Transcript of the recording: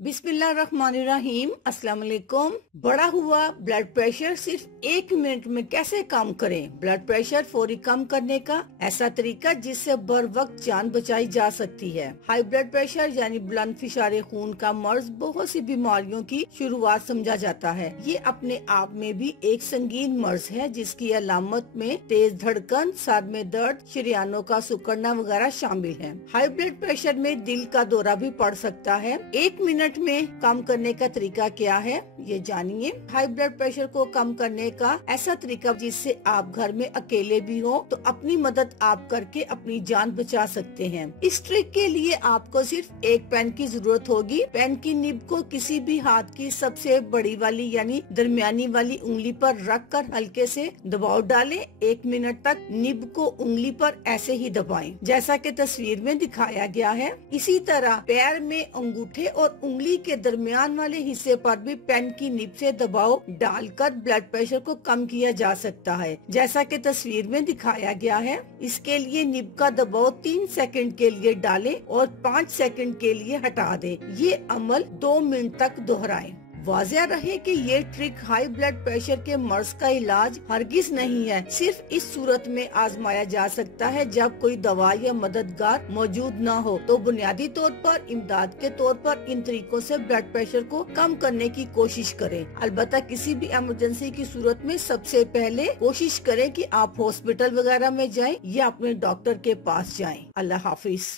बिस्मिल्लाहिर्रहमानिर्रहीम। अस्सलाम वालेकुम। बढ़ा हुआ ब्लड प्रेशर सिर्फ 1 मिनट में कैसे कम करें? ब्लड प्रेशर फौरी कम करने का ऐसा तरीका जिससे बर वक्त जान बचाई जा सकती है। हाई ब्लड प्रेशर यानी बुलंद फिशारे खून का मर्ज बहुत सी बीमारियों की शुरुआत समझा जाता है। ये अपने आप में भी एक संगीन मर्ज है जिसकी अलामत में तेज धड़कन, सर में दर्द, शरीयानों का सिकुड़ना वगैरह शामिल है। हाई ब्लड प्रेशर में दिल का दौरा भी पड़ सकता है। 1 मिनट में कम करने का तरीका क्या है, ये जानिए। हाई ब्लड प्रेशर को कम करने का ऐसा तरीका जिससे आप घर में अकेले भी हो तो अपनी मदद आप करके अपनी जान बचा सकते हैं। इस ट्रिक के लिए आपको सिर्फ एक पेन की जरूरत होगी। पेन की निब को किसी भी हाथ की सबसे बड़ी वाली यानी दरमियानी वाली उंगली पर रख कर हल्के से दबाव डालें। 1 मिनट तक निब को उंगली पर ऐसे ही दबाएं जैसा कि तस्वीर में दिखाया गया है। इसी तरह पैर में अंगूठे और उंगली के दरमियान वाले हिस्से पर भी पेन की निब से दबाव डालकर ब्लड प्रेशर को कम किया जा सकता है जैसा कि तस्वीर में दिखाया गया है। इसके लिए निब का दबाव 3 सेकंड के लिए डालें और 5 सेकंड के लिए हटा दें। ये अमल 2 मिनट तक दोहराएं। वाज़ेह रहे कि ये ट्रिक हाई ब्लड प्रेशर के मर्ज का इलाज हरगिज नहीं है। सिर्फ इस सूरत में आजमाया जा सकता है जब कोई दवा या मददगार मौजूद न हो। तो बुनियादी तौर पर इमदाद के तौर पर इन तरीकों से ब्लड प्रेशर को कम करने की कोशिश करें। अलबत्ता किसी भी इमरजेंसी की सूरत में सबसे पहले कोशिश करें कि आप हॉस्पिटल वगैरह में जाएं या अपने डॉक्टर के पास जाएं। अल्लाह हाफिज।